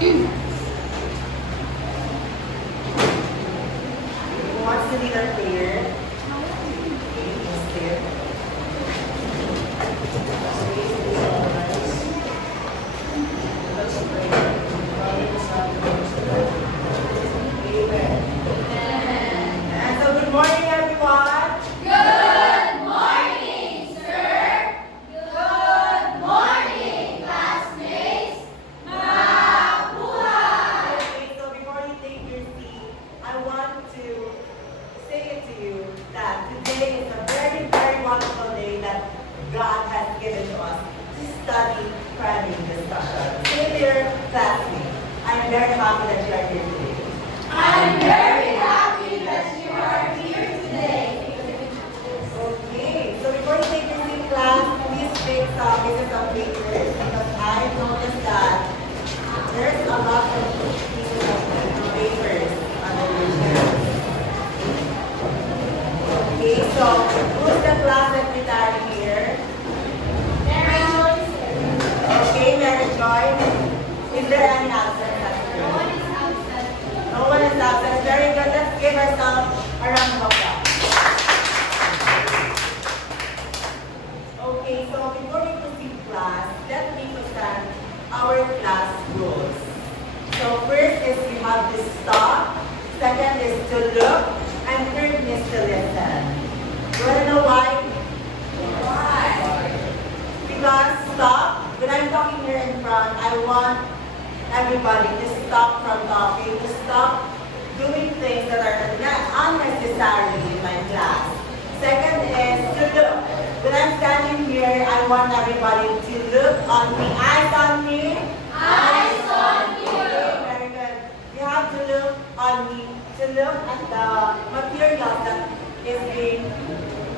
Who wants to lead our prayer? Instead. Amen. And so good morning, everyone. Good morning, sir. Good morning, classmates. Mabuhay. Okay, so before you take your seat, I want to say it to you that today is a very, very wonderful day that God has given to us to study planning discussion. Say there, classmates, I'm very happy that you are here today. I'm very happy that you are here today. Okay, so before you take your seat, class, please take some pieces of paper because I noticed that there's a lot of pieces of papers under your chairs. Okay, so who's the class secretary here? Okay, Mary Joy. Is there any absent? No one is absent. Very good. Let's give ourselves a round of applause. Okay, so before we proceed class, let me present our class rules. So first is you have to stop, second is to look, and third is to listen. You want to know why? Why? Because stop, when I'm talking here in front, I want everybody to stop from talking, to stop doing things that are unnecessary in my class. Second is to look. When I'm standing here, I want everybody to look on me. Eyes on me. Eyes on you. Okay, very good. You have to look on me, to look at the material that is being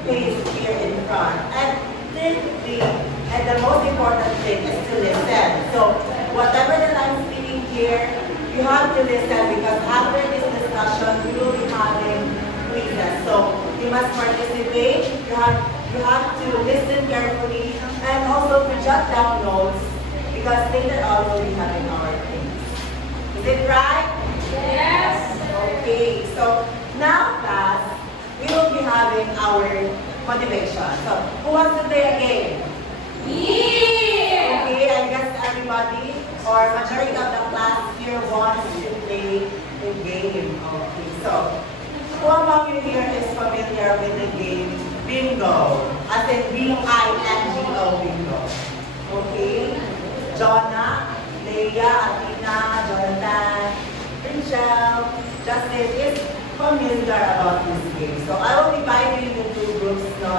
placed here in front. And thirdly, and the most important thing is to listen. So whatever that I'm speaking here, you have to listen because after this discussion, we will be having quizzes. So you must participate. You have to listen carefully and also to jot down notes because later on we'll be having our quiz. Is it right? Yes. Okay. So now, class, we will be having our motivation. So who wants to play a game? Yeah. Okay, I guess everybody or majority of the class here wants to play the game. Okay, so who among you here is familiar with the game bingo? As in B-I-N-G-O, bingo. Okay, Jonna, Alea, Athena, Jonathan, Rachel, Justin is familiar about this game. So I will divide you into two groups now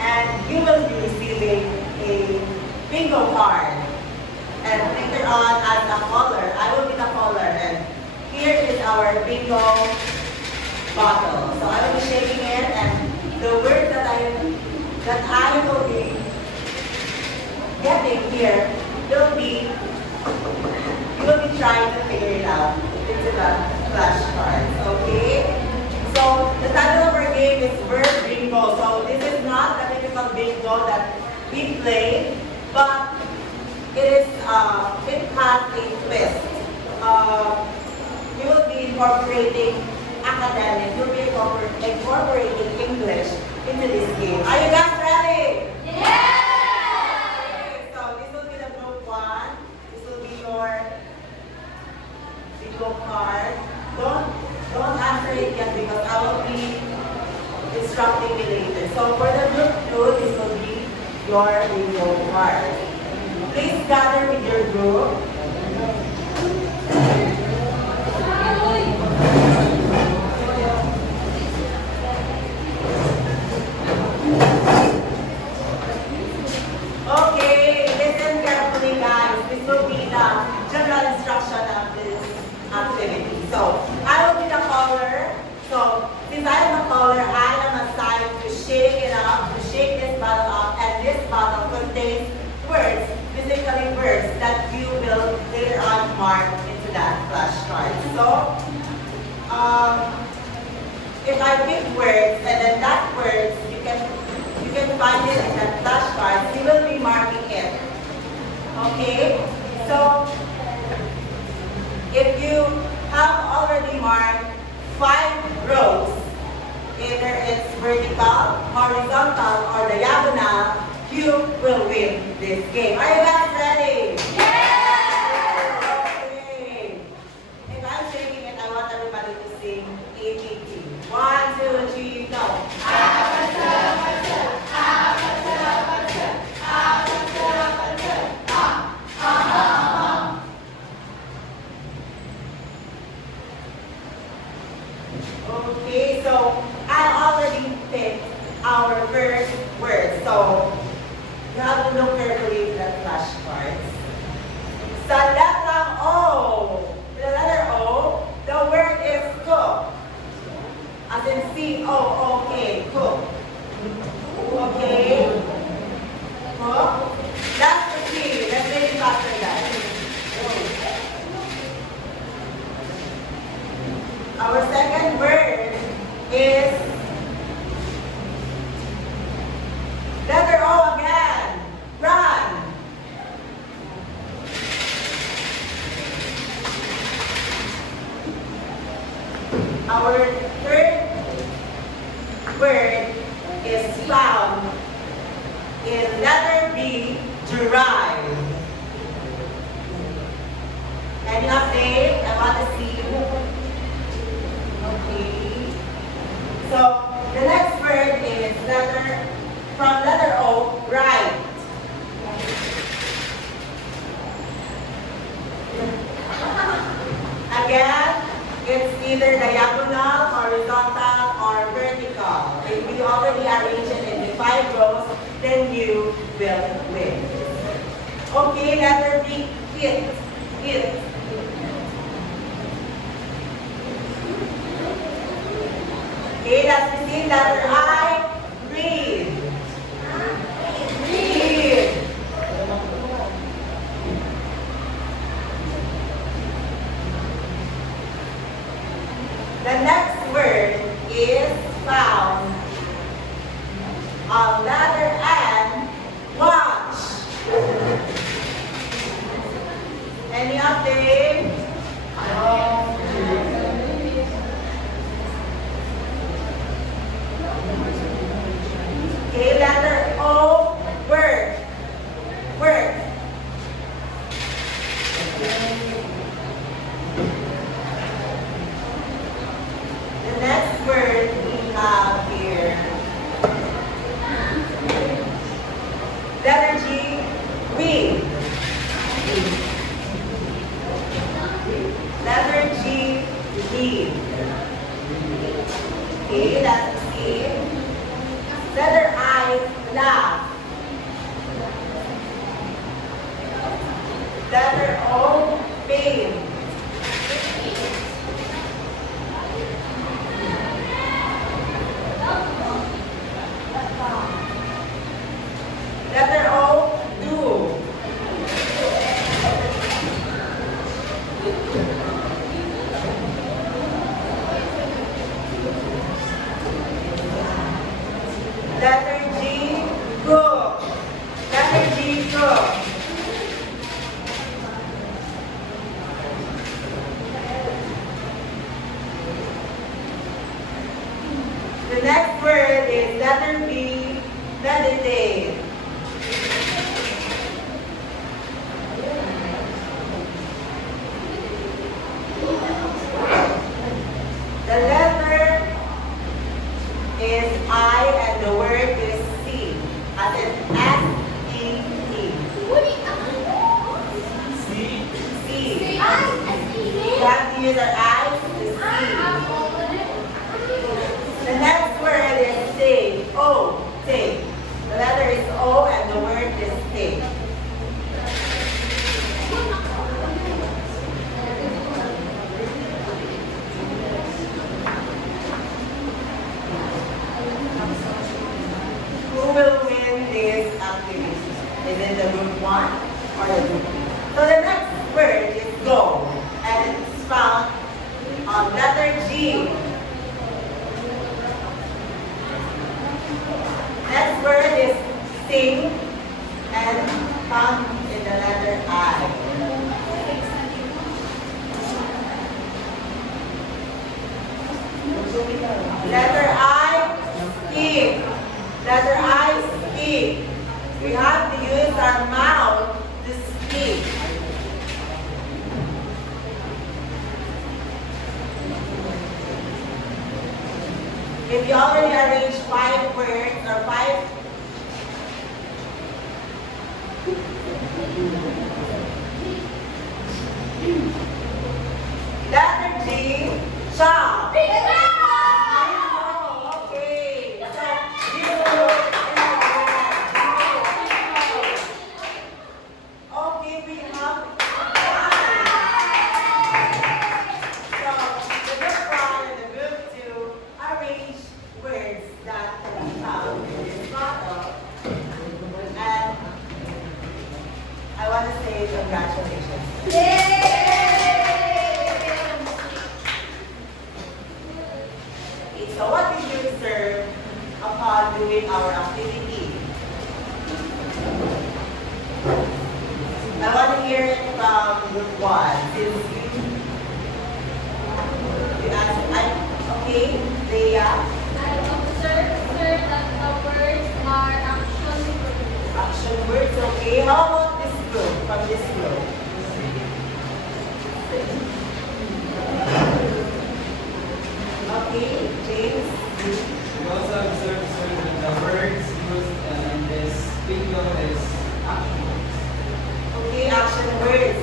and you will be receiving a bingo card. And later on, as a caller, I will be the caller. And here is our bingo bottle. So I will be shaking it, and the word that I will be getting here you will be trying to figure it out into the flashcards. Okay? So the title of our game is Verb Bingo. So this is not a typical bingo that we play, but it has a twist. We will be incorporating academic, we will be incorporating English into this game. Are you guys ready? Yes. Okay, so this will be the group one. This will be your bingo card. Don't answer it yet because I will be instructing you later. So for the group two, this will be your bingo card. Please gather with your group. Okay, listen carefully guys. This will be the general instruction of this activity. So, I will be the caller. So, since I am a caller, I am assigned to shake it up, to shake this bottle up, and this bottle contains words, physically words, that you will later on mark into that flashcard. So, if I pick words, and then that words, you can find it in that flashcard, you will be marking it. Okay? So, mark 5 rows, either it's vertical, horizontal, or diagonal, you will win this game. Are you guys ready? Okay. If I'm singing it, I want everybody to sing ATT. 1, 2, 3, go. Okay, so I already picked our first word. So you have to look carefully at the flashcards. Sa letrang O, the letter O, the word is cook. As in C-O-O-K, cook. Okay? Cook. That's the C. Let's make it faster, guys. Our second word is letter O again. Run. Our third word is found in letter B, derive. Any update? I want to see. Okay. So the next word is from letter O, right. Again, it's either diagonal, horizontal, or vertical. If you already arrange it in the 5 rows, then you will win. Okay, letter B, hit. Hit. Okay, that's the same. Letter I, read. Read. The next word is found on letter N, watch. Any update? Okay, letter O, work. Work. The next word we have here, letter G, read. Letter G, read. Okay, that's the C. Letter I, laugh. Letter O, pain. Letter O, do. Letter G, cook. Letter G, cook. The next word is letter B, meditate. The letter is I and the word is C, as in S-E-E. C. You have to use our eyes to see. The next word is take. O, take. The letter is O and the word is take. Who will win this activity? Is it the group 1 or the group 2? So the next word is go, and it's found Letter I, speak. Letter I, speak. We have to use our mouth to speak. If you already arrange 5 words or 5 letter G, chop. Okay. So, you okay, we have so the group 1 and the group 2 arrange words that we have in this model. And I want to say congratulations. So what did you observe upon doing our activity? I want to hear it from group 1. Since you asked, okay, Leah? I observed, sir, that the words are action words. Action words, okay. How about this group, from this group? Okay, James? We also observe that the words used in this video is action words. Okay, action words.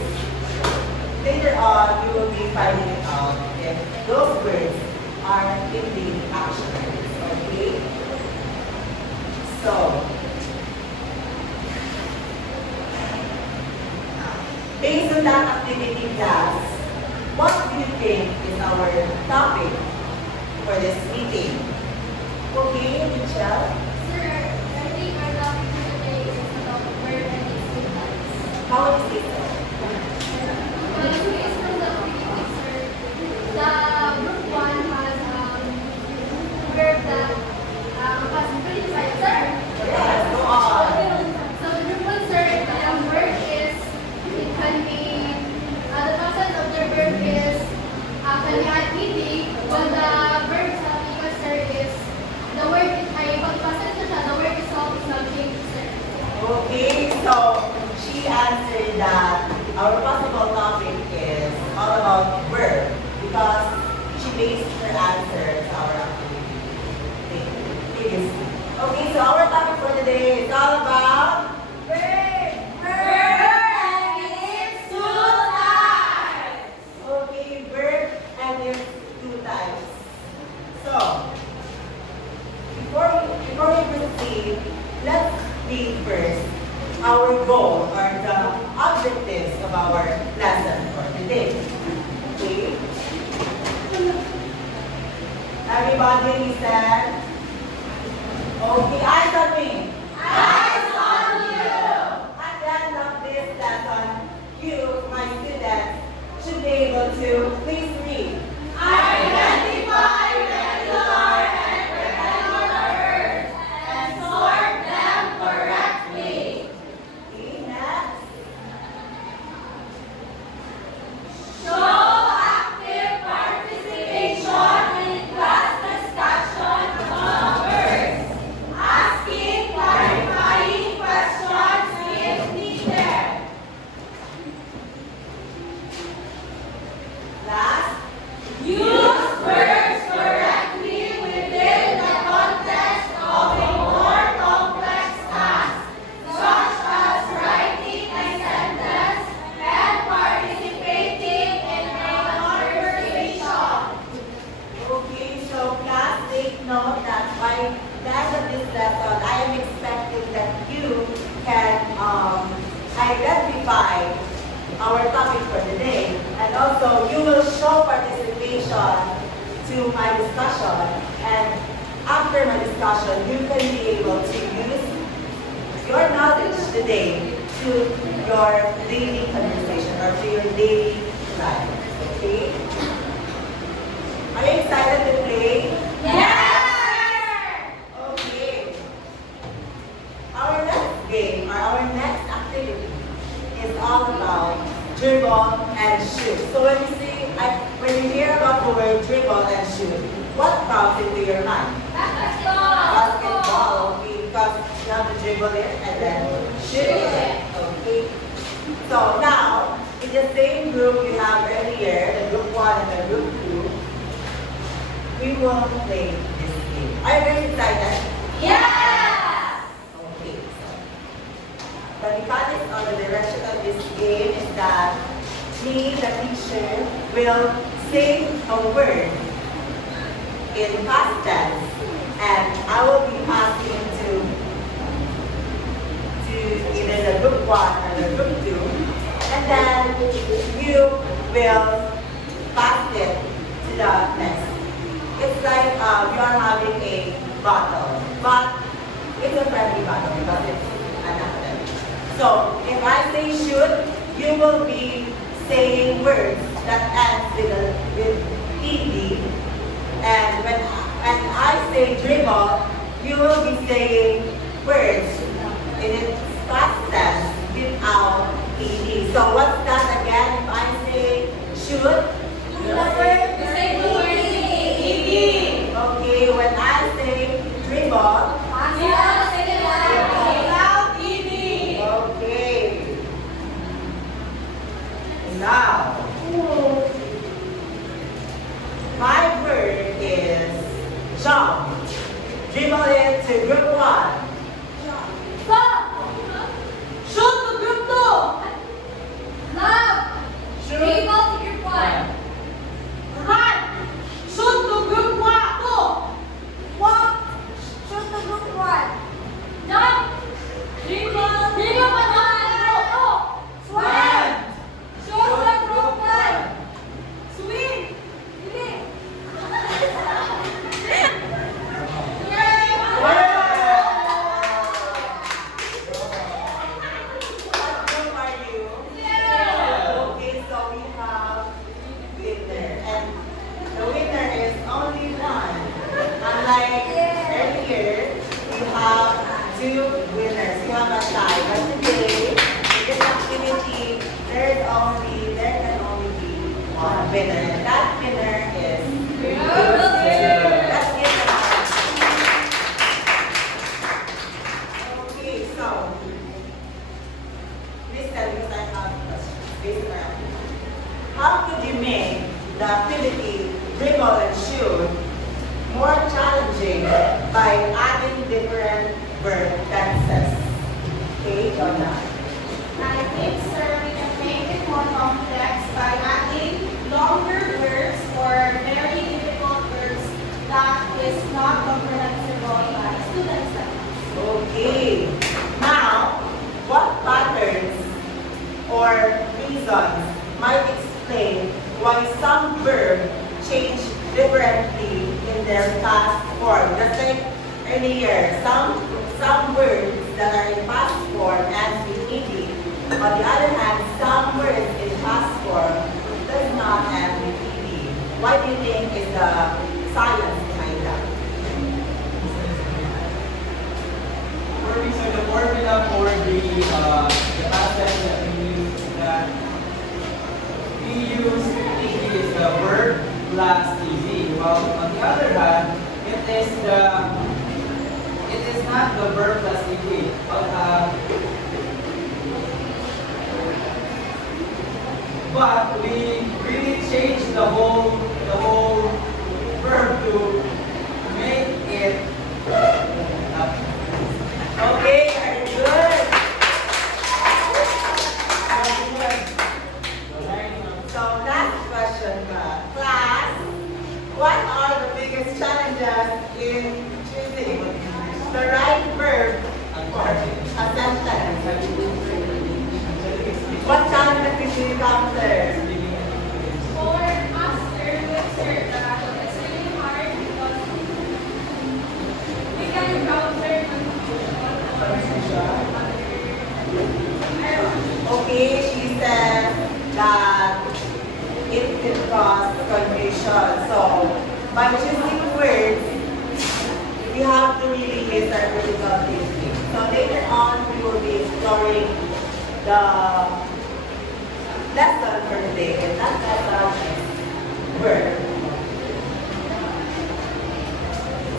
Later on, you will be finding it out if those words are indeed action words. Okay? So, based on that activity class, what do you think is our topic for this meeting? Okay, Michelle? Sir, I think our topic for today is about verb and its syntax. How is it? Based from the previous, sir, the group 1 has verb that has three sides, sir. Yes, go on. So the group 1, sir, the word is, it can be, the concept of the verb is, can be ed, while the verb sa ika, sir, is, the word is, pag-concept na siya, the word itself is subject, sir. Okay, so she answered that our possible topic is all about verb because she based her answer to our activity previously. Okay, so our topic for today is all about Verb and its two types. okay, verb and its 2 types. So before we proceed, let's read first our goal or the objectives of our lesson for today. Okay? Everybody listen. Okay, eyes on me. Eyes on you. At the end of this lesson, you, my students, should be able to please read. Identify regular and irregular verbs and sort them correctly. Okay, next. Show active participation in class discussion on verbs. Asking clarifying questions if needed. Last. Use verbs correctly within the context of a more complex task, such as writing a sentence and participating in a conversation. Okay, so class, take note that by the end of this lesson, I am expecting that you can identify our topic for today, and also you will show participation to my discussion, and after my discussion, you can be able to use your knowledge today to your daily conversation or to your daily life. Okay? Are you excited to play? Yes! Okay. Our next game or our next activity is all about dribble and shoot. So when you see when you hear about the word dribble and shoot, what comes into your mind? Basketball. Okay, because you have to dribble it and then shoot it. Okay. So now, in the same group we have earlier, the group 1 and the group 2, we will play this game. Are you very excited? Yeah! Okay. So, the mechanics or the direction of this game is that me, the teacher, will say a word in past tense, and I will be passing to either the group 1 or the group 2, and then you will pass it to the next. It's like you are having a battle, but it's a friendly battle because it's an academic. So if I say shoot, you will be saying words that ends with ed, and when I say dribble, you will be saying words in its past tense without ed. So what's that again? If I say shoot, okay, when I say dribble, okay. Now, my word is jump. Dribble it to group 1. How could you make the activity dribble and shoot more challenging by adding different verb tenses? Okay, Jonnamae. I think, sir, we can make it more complex by adding longer verbs or very difficult verbs that is not comprehensible by students like us. Okay. Now, what patterns or reasons might explain why some verbs change differently in their past form? Just like earlier, some words that are in past form ends with ed. On the other hand, some words in past form does not end with ed. What do you think is the science behind that? So the formula for the past tense that we use is that we use ed is the verb plus ed. While on the other hand, it is not the verb plus ed. But we really change the whole verb to make it Okay, very good. So last question, class. What are the biggest challenges in choosing the right verb for a sentence? What challenges did you encounter? For us, sir, it's really hard because we can encounter Okay, she said that it can cause confusion. So, by choosing words, we have to really use our critical thinking. So later on, we will be exploring the lesson for today. And that lesson is Verb.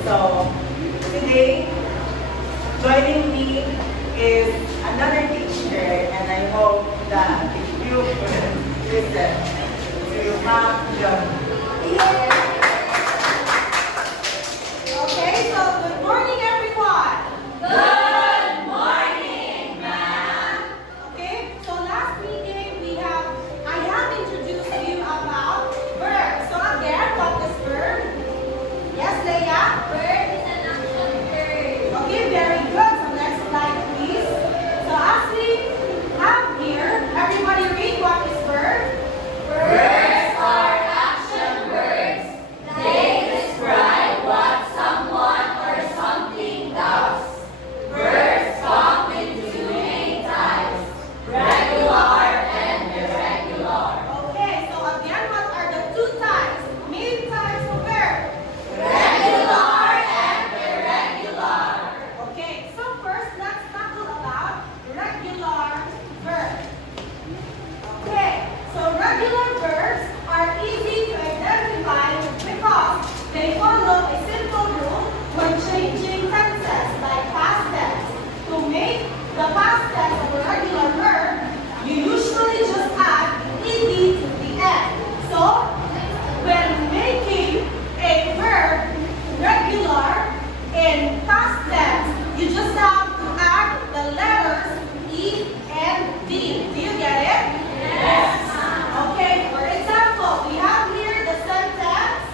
So, today, joining me is another teacher, and I hope that you will listen to Ma'am Jonnamae. Okay, so good morning, everyone. Good morning, ma'am. Okay, so last meeting I have introduced you about verbs. So again, what is verb? Yes, Leia? Verb is an action verb. Okay, very good. So next slide, please. So as we have here, everybody read what is verb? Verbs are action words. They describe what someone or something does. Verbs come in two main types, regular and irregular. Okay, so again, what are the two types, main types of verb? Regular and irregular. Okay, so first let's tackle about regular verbs. Okay, so regular verbs are easy to identify because they follow a simple rule when changing tenses like past tense. To make the past tense of a regular verb, you usually just add ed to the end. So, when making a verb regular in past tense, you just have to add the letters E and D. Do you get it? Yes. Okay, for example, we have here the sentence.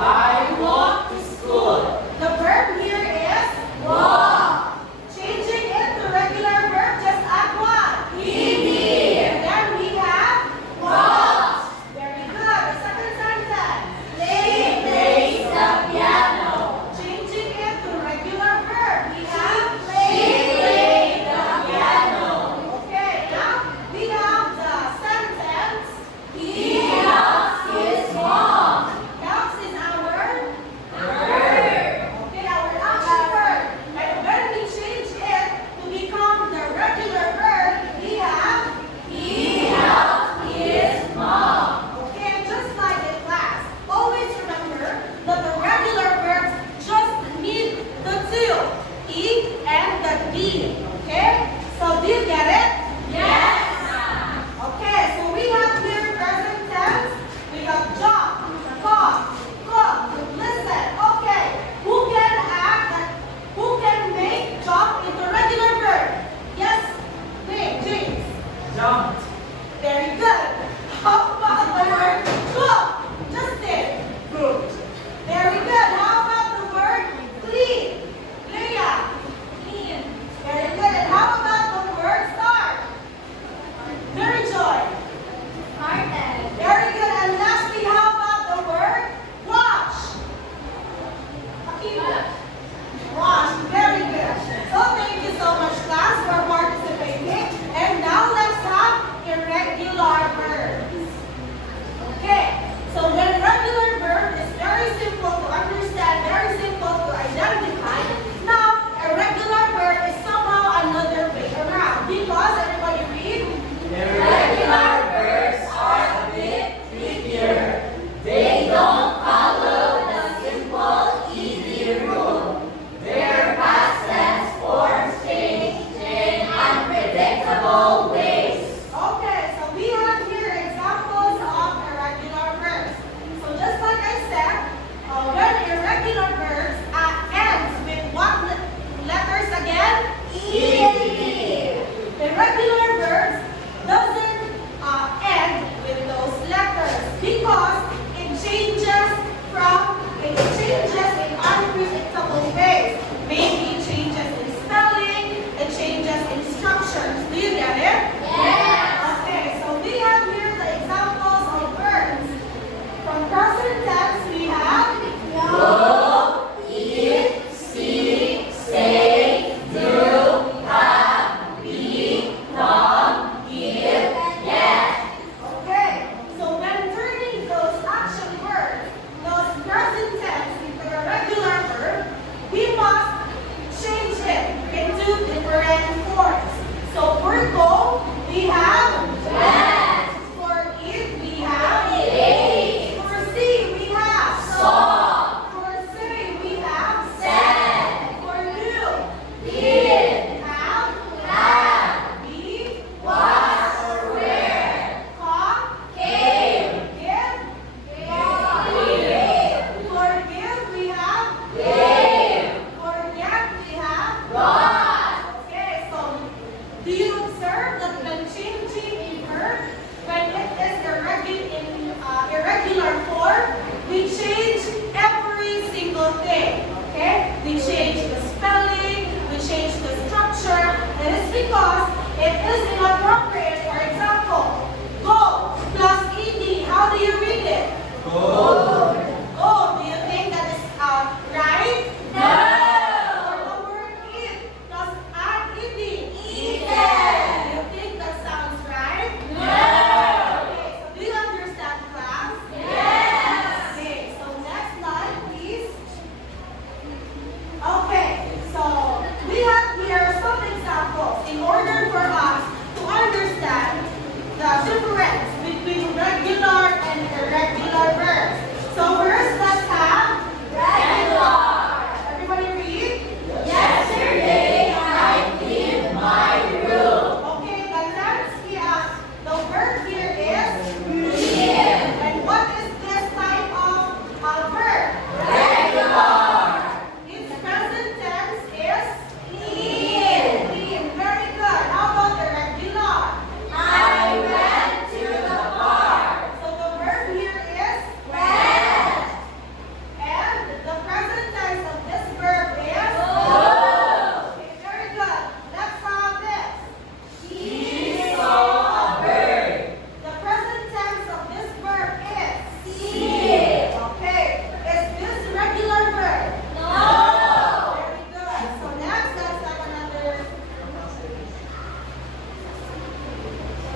I walk to school. The verb here is Walk. changing it to regular verb, just add what? Ed. And then we have Walk. very good. The second sentence. She plays the piano. Changing it to regular verb. We have She played the piano. Okay, now we have the sentence. He helps his mom. Helps is our Verb. okay, our action verb. And when we change it to become the regular verb, we have He helps his mom. okay, just like in class. Always remember that the regular verbs just need the two, E and the D. Okay? So do you get it? Yes. Okay, so we have here present tense. We have jump, talk, cook, listen. Okay, who can act? Who can make jump into regular verb? Yes, name, James. Jumped. Very good. How about the word cook? Justin. Good. Very good. How about the word clean? Leah. Kean. Very good. And how about the word start? Mary Joy. Martin. Very good. And lastly, how about the word watch? Akima. Watch. Very good. So thank you so much, class, for participating. And now let's have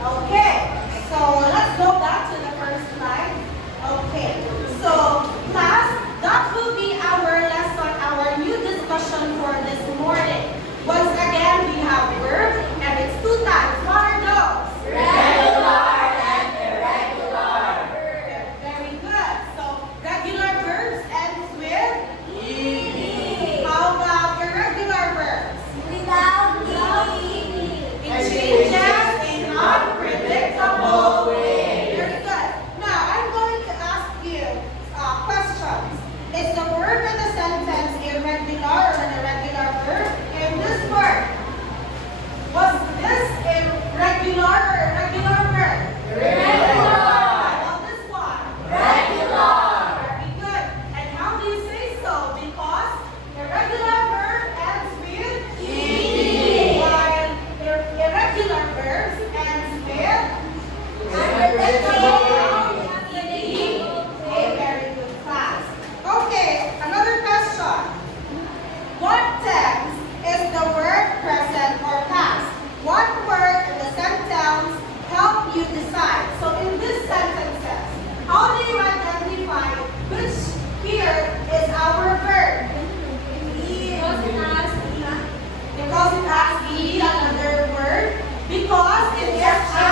Okay, so let's go back to the first slide. Okay, so class, that will be our lesson, our new discussion for this morning. Once again, we have verb, and it's 2 times. What are those? Regular and irregular. Very good. So regular verbs ends with Ed. how about irregular verbs? Without ed. It changes in unpredictable way. Very good. Now I'm going to ask you questions. Is the verb in the sentence irregular or an irregular verb? In this word, was this a regular or irregular verb? Irregular. How about this one? Regular. Very good. And how do you say so? Because irregular verb ends with ed. while irregular verbs ends with Unpredictable. a very good class. Okay, another question. What tense is the word present or past? What word in the sentence help you decide? So in this sentences, how do you identify which here is our verb? Because it has E, another word. Because it is an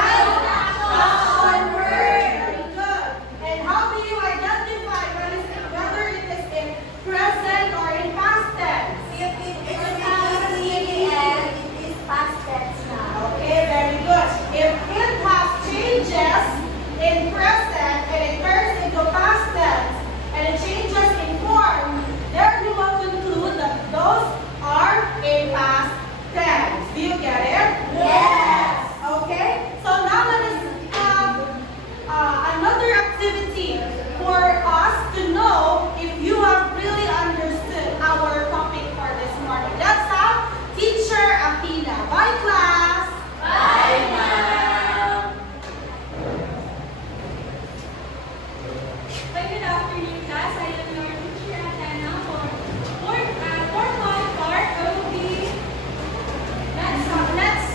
action word. Very good. And how do you identify whether it is in present or in past tense? If it has ed, it is past tense now. Okay, very good. If it has changes in present and it turns into past tense and it changes in form, there you will conclude that those are in past tense. Do you get it? Yes. Okay, so now let us have another activity for us to know if you have really understood our topic for this morning. Let's have Teacher Athena. Bye, class. Bye now. Good afternoon, class. I am your teacher, Athena. For my part, I will be let's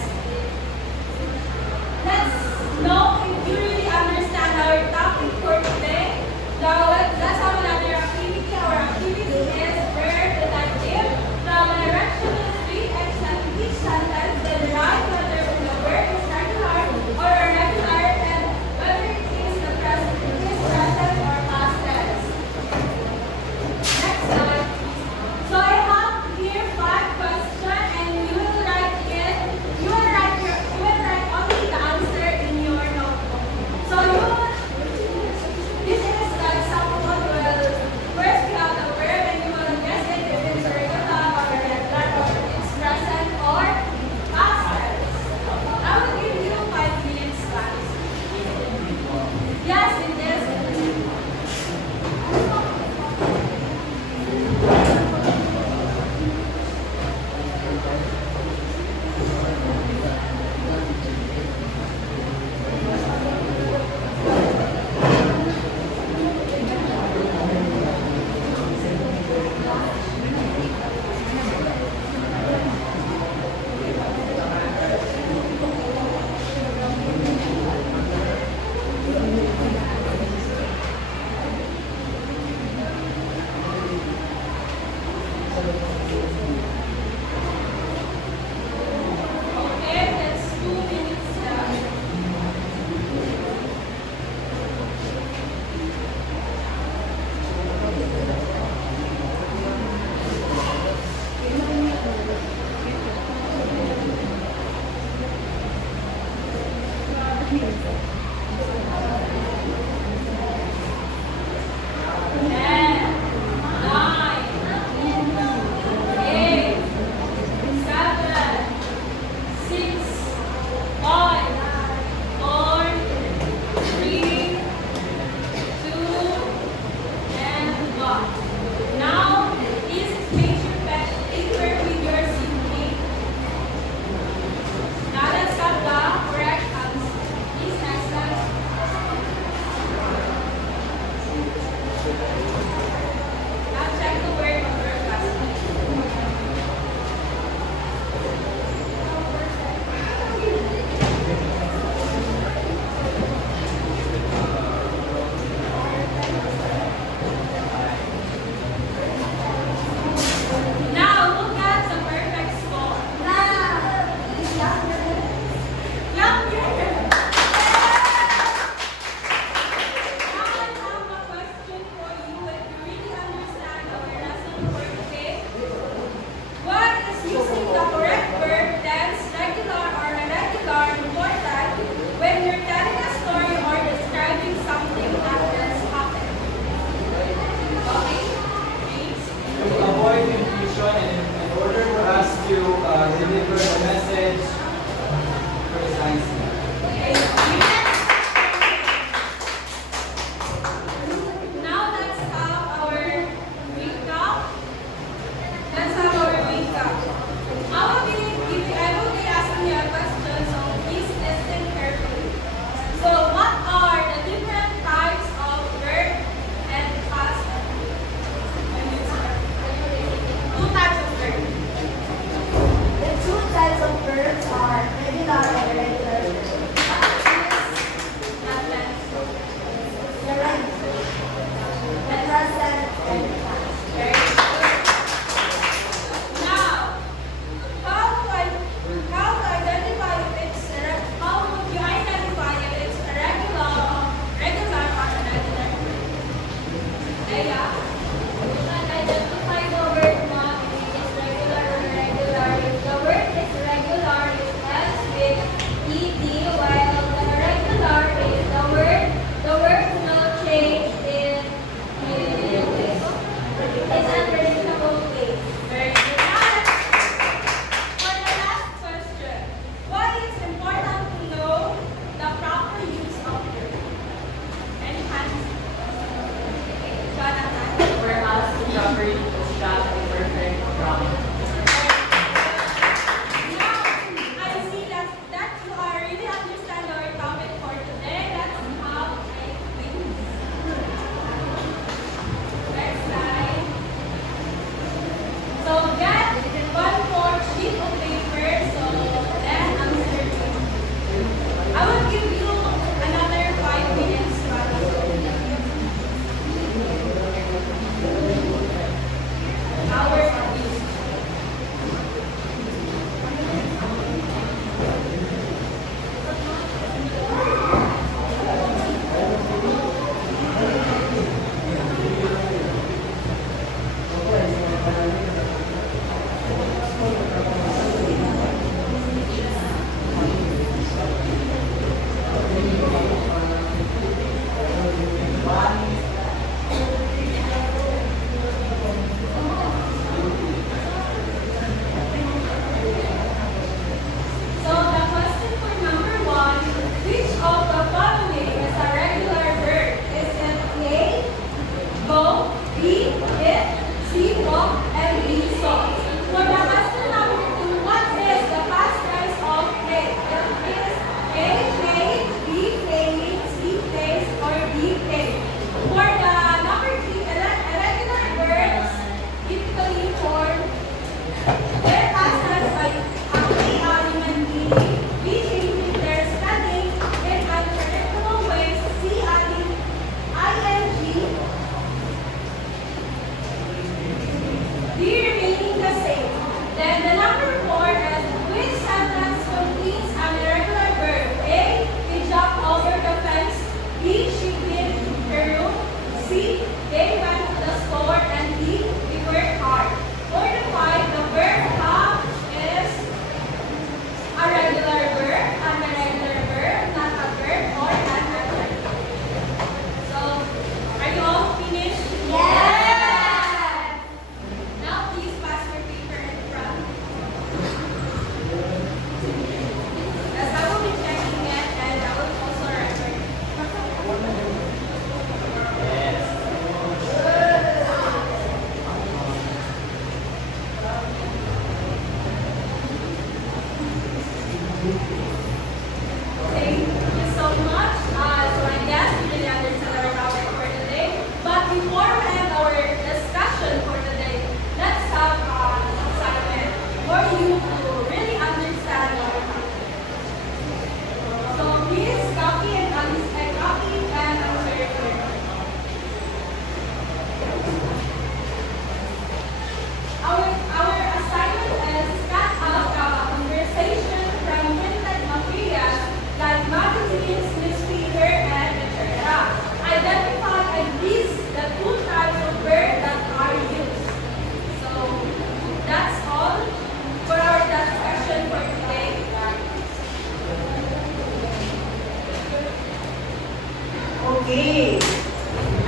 Okay.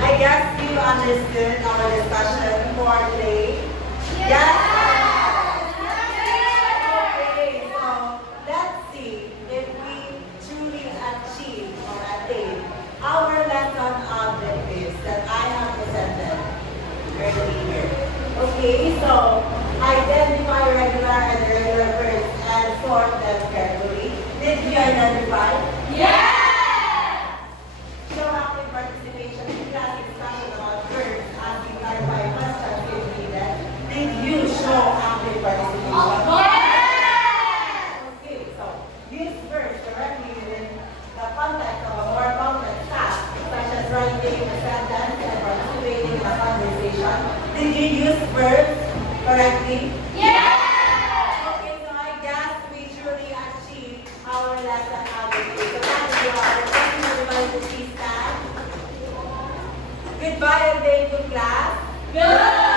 I guess you understood our discussion for today. Yes. Okay, so let's see if we truly achieve or attain our lesson objectives that I have presented earlier here. Okay, so identify regular and irregular verbs and sort them carefully. Did you identify? Yes! Show active participation in class discussion about verbs, asking clarify questions if needed. Did you show active participation? Okay, so use verbs directly within the context of a more complex task, such as writing a sentence and participating in a conversation. Did you use verbs correctly? Okay, so I guess we truly achieved our lesson objective. So thank you. Everybody to please stand. Goodbye and thank you, class. Good!